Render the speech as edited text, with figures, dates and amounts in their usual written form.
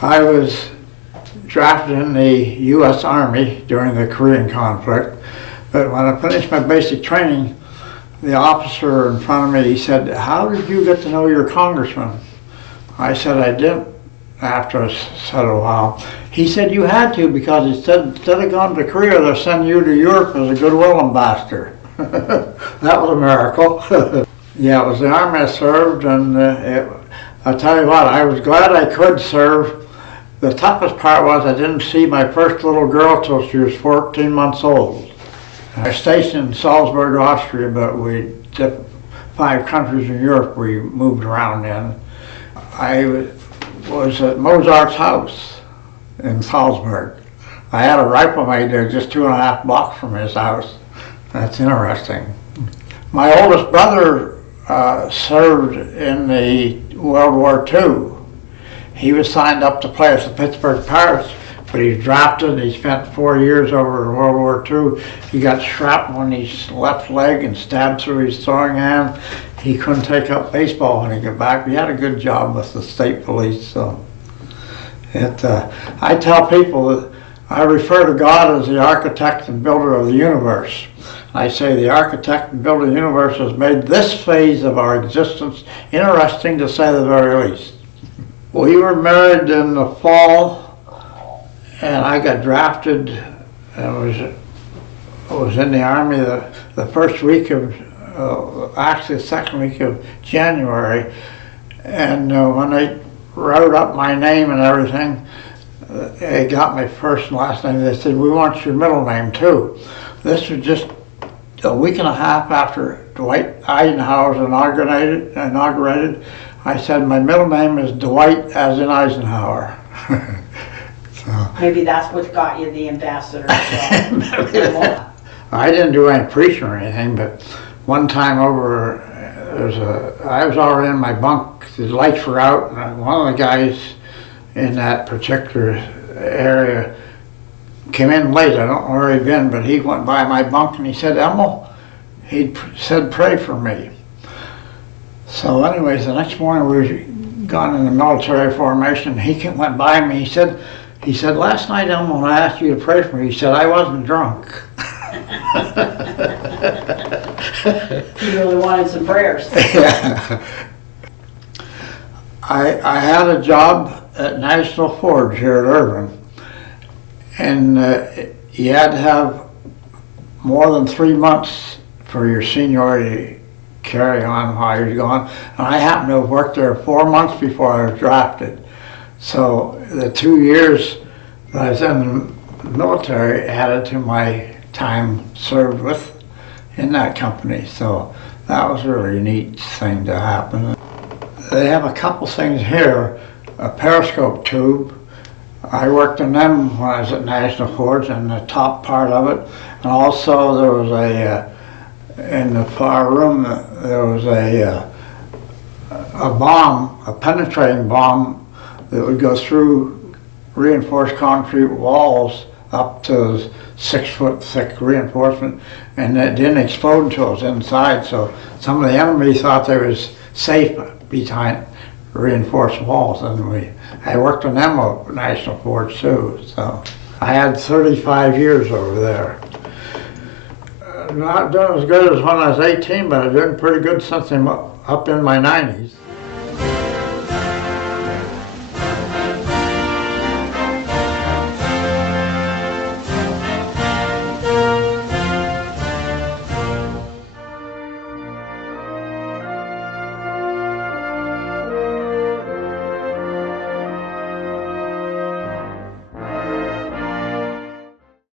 I was drafted in the U.S. Army during the Korean conflict, but when I finished my basic training, the officer in front of me, he said, "How did you get to know your congressman?" I said, "I didn't," after I said a while. He said, "You had to, because he said instead of going to Korea, they'll send you to Europe as a Goodwill Ambassador." That was a miracle. Yeah, it was the Army I served, and I'll tell you what, I was glad I could serve. The toughest part was I didn't see my first little girl till she was 14 months old. I was stationed in Salzburg, Austria, but we did 5 countries in Europe we moved around in. I was at Mozart's house in Salzburg. I had a rifle made there just 2.5 blocks from his house. That's interesting. My oldest brother served in the World War II. He was signed up to play at the Pittsburgh Pirates, but he was drafted. He spent 4 years over in World War II. He got shrapnel in his left leg and stabbed through his throwing hand. He couldn't take up baseball when he got back. He had a good job with the state police. So I tell people that I refer to God as the architect and builder of the universe. I say the architect and builder of the universe has made this phase of our existence interesting, to say the very least. We were married in the fall, and I got drafted and was in the Army the first week of, actually the second week of January. And when they wrote up my name and everything, they got my first and last name. They said, "We want your middle name too." This was just a week and a half after Dwight Eisenhower was inaugurated. I said, "My middle name is Dwight as in Eisenhower." So, maybe that's what got you the ambassador. I didn't do any preaching or anything, but one time over, I was already in my bunk, the lights were out, and one of the guys in that particular area came in late. I don't know where he'd been, but he went by my bunk and he said, "Emil," he said, "pray for me." So anyways, the next morning we were gone in the military formation. He went by me. He said, "Last night, Emil, when I asked you to pray for me," he said, "I wasn't drunk." You really wanted some prayers. Yeah. I had a job at National Forge here at Irvine, and you had to have more than 3 months for your seniority to carry on while you're gone. And I happened to have worked there 4 months before I was drafted. So the 2 years that I was in the military added to my time served with in that company. So that was a really neat thing to happen. They have a couple things here, a periscope tube. I worked on them when I was at National Forge, and the top part of it. And also there was in the far room, there was a bomb, a penetrating bomb that would go through reinforced concrete walls up to 6-foot thick reinforcement, and it didn't explode until it was inside. So some of the enemy thought they was safe behind reinforced walls, and I worked on them at National Forge too. So I had 35 years over there. Not doing as good as when I was 18, but I've done pretty good since I'm up in my 90s.